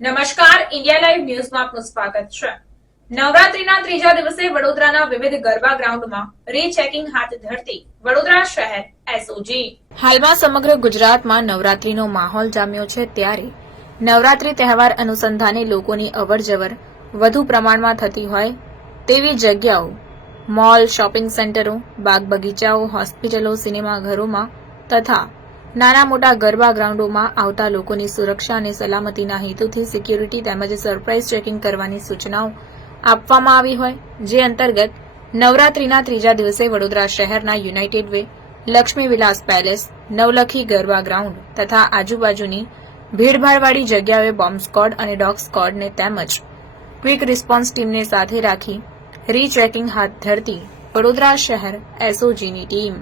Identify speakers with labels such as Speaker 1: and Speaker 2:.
Speaker 1: નમસ્કાર, India live ન્યૂઝમાં આપનું સ્વાગત છે. નવરાત્રીના ત્રીજા દિવસે વડોદરાના વિવિધ ગરબા ગ્રાઉન્ડમાં રીચેકિંગ હાથ ધરતી વડોદરા શહેર એસઓજી હાલમાં સમગ્ર ગુજરાતમાં નવરાત્રીનો માહોલ જામ્યો છે ત્યારે નવરાત્રી તહેવાર અનુસંધાને લોકોની અવરજવર વધુ પ્રમાણમાં થતી હોય તેવી જગ્યાઓ, મોલ, શોપિંગ સેન્ટરો, બાગ બગીચાઓ, હોસ્પિટલો, સિનેમાઘરોમાં તથા નાના મોટા ગરબા ગ્રાઉન્ડોમાં આવતા લોકોની સુરક્ષા અને સલામતીના હેતુથી સિક્યુરિટી તેમજ સરપ્રાઇઝ ચેકિંગ કરવાની સૂચનાઓ આપવામાં આવી હોય, જે અંતર્ગત નવરાત્રીના ત્રીજા દિવસે વડોદરા શહેરના United Way, Laxmi Vilas Palace, Navlakhi garba ground તથા આજુબાજુની ભીડભાડવાળી જગ્યાઓએ બોમ્બ સ્કોડ અને ડોગ સ્કોડને તેમજ ક્વિક રિસ્પોન્સ ટીમને સાથે રાખી રીચેકિંગ હાથ ધરતી વડોદરા શહેર એસઓજીની ટીમ.